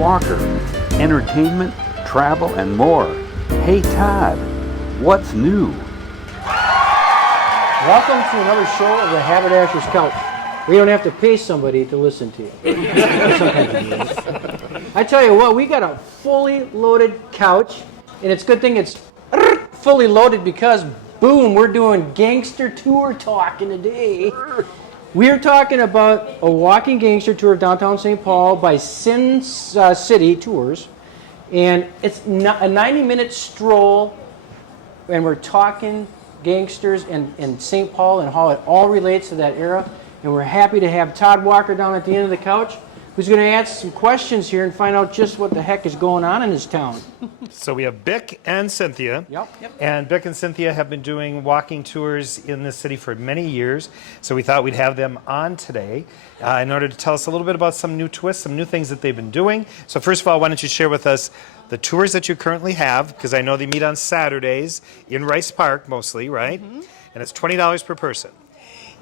Walker. Entertainment, travel, and more. Hey Todd, what's new? Welcome to another show of the Haberdasher's Couch. We don't have to pay somebody to listen to you. Sometimes you do. I tell you what, we got a fully loaded couch, and it's a good thing it's fully loaded because, boom, we're doing gangster tour talking today. We're talking about a walking gangster tour of downtown St. Paul by Sin City Tours, and it's a 90-minute stroll, and we're talking gangsters and St. Paul and how it all relates to that era. And we're happy to have Todd Walker down at the end of the couch, who's going to answer some questions here and find out just what the heck is going on in this town. So we have Bick and Cynthia. Yep. And Bick and Cynthia have been doing walking tours in this city for many years. So we thought we'd have them on today in order to tell us a little bit about some new twists, some new things that they've been doing. So first of all, why don't you share with us the tours that you currently have, because I know they meet on Saturdays in Rice Park mostly, right? Mm-hmm. And it's $20 per person.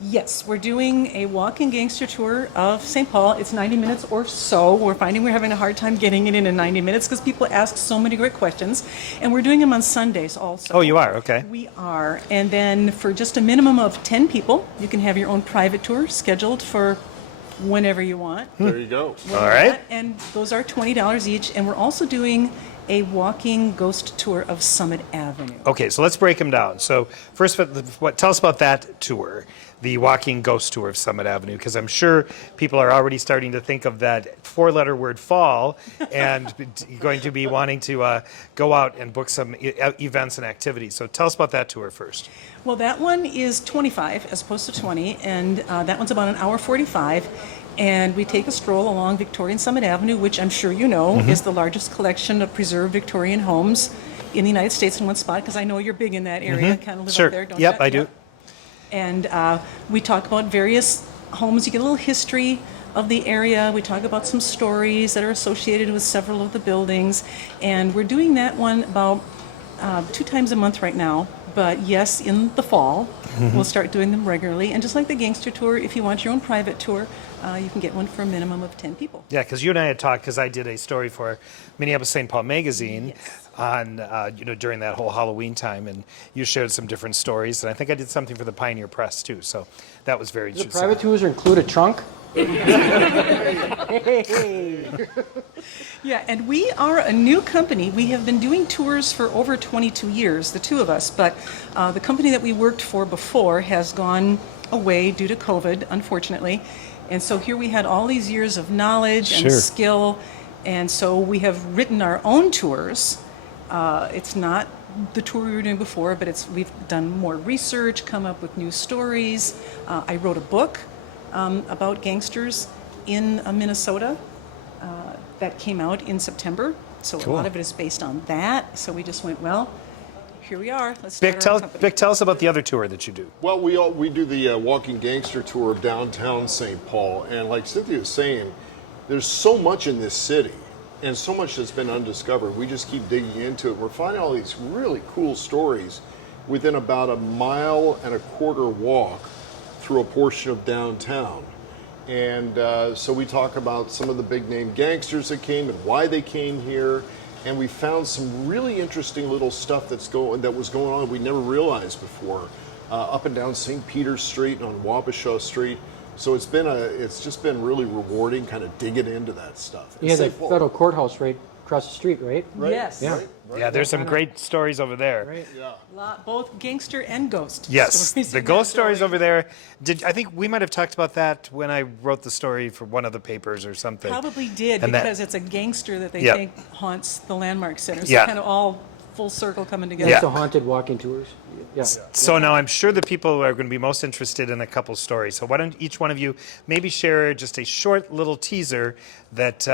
Yes, we're doing a walking gangster tour of St. Paul. It's 90 minutes or so. We're finding we're having a hard time getting it in 90 minutes because people ask so many great questions. And we're doing them on Sundays also. Oh, you are? Okay. We are. And then for just a minimum of 10 people, you can have your own private tour scheduled for whenever you want. There you go. All right. And those are $20 each. And we're also doing a walking ghost tour of Summit Avenue. Okay, so let's break them down. So first, tell us about that tour, the walking ghost tour of Summit Avenue, because I'm sure people are already starting to think of that four-letter word fall and going to be wanting to go out and book some events and activities. So tell us about that tour first. Well, that one is 25 as opposed to 20, and that one's about an hour 45. And we take a stroll along Victorian Summit Avenue, which I'm sure you know is the largest collection of preserved Victorian homes in the United States in one spot, because I know you're big in that area. Kind of live up there, don't you? Yep, I do. And we talk about various homes. You get a little history of the area. We talk about some stories that are associated with several of the buildings. And we're doing that one about 2 times a month right now. But yes, in the fall, we'll start doing them regularly. And just like the gangster tour, if you want your own private tour, you can get one for a minimum of 10 people. Yeah, because you and I had talked, because I did a story for Minneapolis St. Paul Magazine on, during that whole Halloween time, and you shared some different stories, and I think I did something for the Pioneer Press too, so that was very Does the private tours include a trunk? Yeah, and we are a new company. We have been doing tours for over 22 years, the two of us, but the company that we worked for before has gone away due to COVID, unfortunately. And so here we had all these years of knowledge and skill, and so we have written our own tours. It's not the tour we were doing before, but we've done more research, come up with new stories. I wrote a book about gangsters in Minnesota that came out in September. So a lot of it is based on that. So we just went, well, here we are. Let's start our own company. Bick, tell us about the other tour that you do. Well, we do the walking gangster tour of downtown St. Paul, and like Cynthia was saying, there's so much in this city and so much that's been undiscovered. We just keep digging into it. We're finding all these really cool stories within about 1.25 mile walk through a portion of downtown. And so we talk about some of the big name gangsters that came and why they came here. And we found some really interesting little stuff that was going on that we never realized before, up and down St. Peter's Street and on Wabasha Street. So it's just been really rewarding, kind of digging into that stuff. You have the federal courthouse right across the street, right? Yes. Yeah. Right. Yeah, there's some great stories over there. Right. Yeah. Both gangster and ghost. Yes, stories the in ghost that stories story. over there. I think we might have talked about that when I wrote the story for one of the papers or something. Probably did, And because it's a gangster that they Yep. think haunts the Landmark Center. So Yeah. kind of all full circle coming together. That's the haunted walking tours. Yeah. So now I'm sure the people are going to be most interested in a couple stories. So why don't each one of you maybe share just a short little teaser that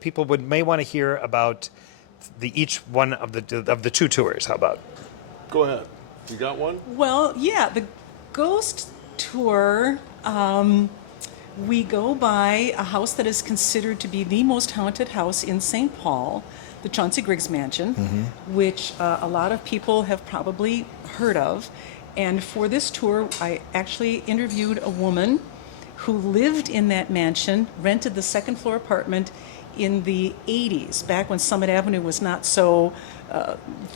people may want to hear about each one of the two tours. How about? Go ahead. You got one? Well, yeah, the ghost tour, we go by a house that is considered to be the most haunted house in St. Paul, the Chauncey Griggs Mansion, which a lot of people have probably heard of. And for this tour, I actually interviewed a woman who lived in that mansion, rented the second floor apartment in the 80s, back when Summit Avenue was not so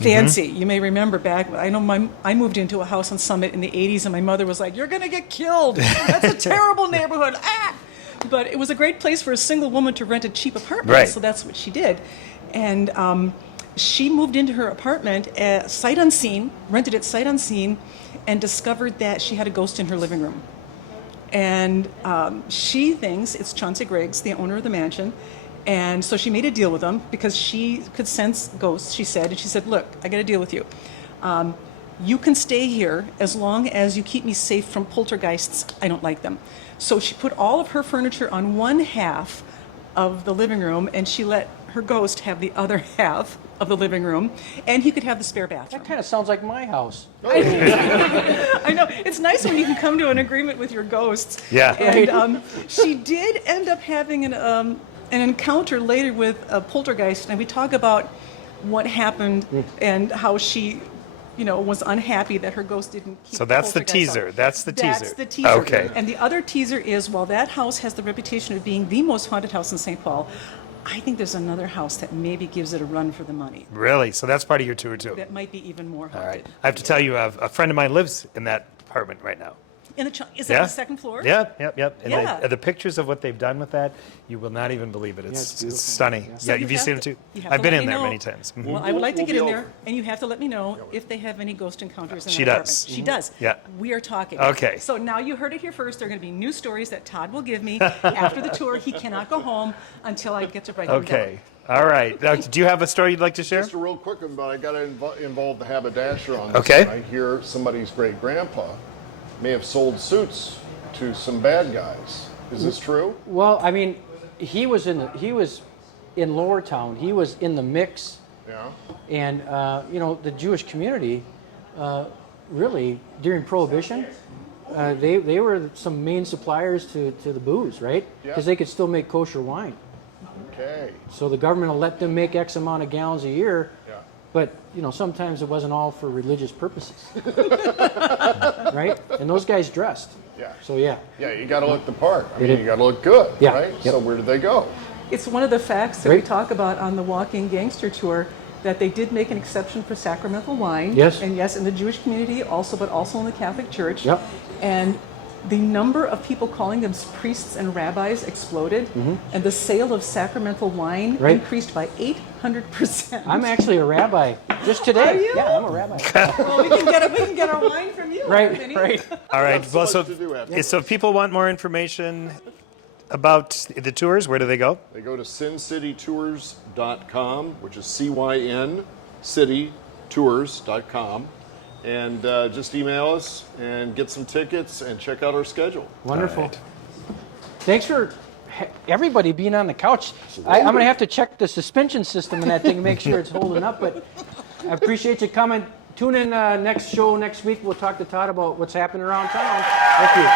fancy. You may remember back, I know I moved into a house on Summit in the 80s, and my mother was like, "You're going to get killed. That's a terrible neighborhood." Ah! But it was a great place for a single woman to rent a cheap apartment, Right. so that's what she did. And she moved into her apartment sight unseen, rented it sight unseen, and discovered that she had a ghost in her living room. And she thinks it's Chauncey Griggs, the owner of the mansion. And so she made a deal with him because she could sense ghosts, she said. And she said, "Look, I got a deal with you. You can stay here as long as you keep me safe from poltergeists. I don't like them." So she put all of her furniture on one half of the living room, and she let her ghost have the other half of the living room, and he could have the spare bathroom. That kind of sounds like my house. I know. It's nice when you can come to an agreement with your ghosts. Yeah. And she did end up having an encounter later with a poltergeist, and we talk about what happened and how she, was unhappy that her ghost didn't keep So that's the poltergeist teaser. out. That's the That's teaser. the teaser. Okay. And the other teaser is, while that house has the reputation of being the most haunted house in St. Paul, I think there's another house that maybe gives it a run for the money. Really? So that's part of your tour too. That might be even more haunted. All right. I have to tell you, a friend of mine lives in that apartment right now. Is it on the second floor? Yep. And Yeah. the pictures of what they've done with that, you will not even believe it. it's It's beautiful. stunning. So Yeah, have you have seen to- it too? you have I've to been let in me there know. many times. Mhm. Well, I would like to We'll get be in there, over. and you have to let me know if they have any ghost encounters in She that does. apartment. She does. Yeah. We are talking. Okay. So now you heard it here first. There are going to be new stories that Todd will give me after the tour. He cannot go home until I get to write them down. Okay. All right. Now, do you have a story you'd like to share? Just a real quick one, but I got to involve the Haberdasher on this. Okay. one. I hear somebody's great grandpa may have sold suits to some bad guys. Is this true? Well, I mean, he was in Lower Town. He was in the mix, Yeah. and the Jewish community, really during Prohibition, they were some main suppliers to the booze, right? Yeah. Because they could still make kosher wine. Okay. So the government will let them make X amount of gallons a year. Yeah. But sometimes it wasn't all for religious purposes, right? And those guys dressed. Yeah. So yeah. Yeah, you got to look the part. I It mean, is. you got to look good, Yeah. right? Yep. So where did they go? It's one of the facts that we Right. talk about on the Walking Gangster tour, that they did make an exception for sacramental wine. Yes. And yes, in the Jewish community also, but also in the Catholic Church. Yep. And the number of people calling them priests and rabbis exploded, and the sale of sacramental wine Right. increased by 800%. I'm actually a rabbi. Just today. Are you? Yeah, I'm a rabbi. Well, we can get our wine from you. Right, Anthony. right. All right. so Well, much to do after so if people want more information about the tours, where do they go? They go to sincitytours.com, which is CYN citytours.com, and just email us and get some tickets and check out our schedule. Wonderful. All right. Thanks for everybody being on the couch. I'm going to have to check the suspension system in that thing, make sure it's holding up. But I appreciate you coming. Tune in next show next week. We'll talk to Todd about what's happening around town. Thank you.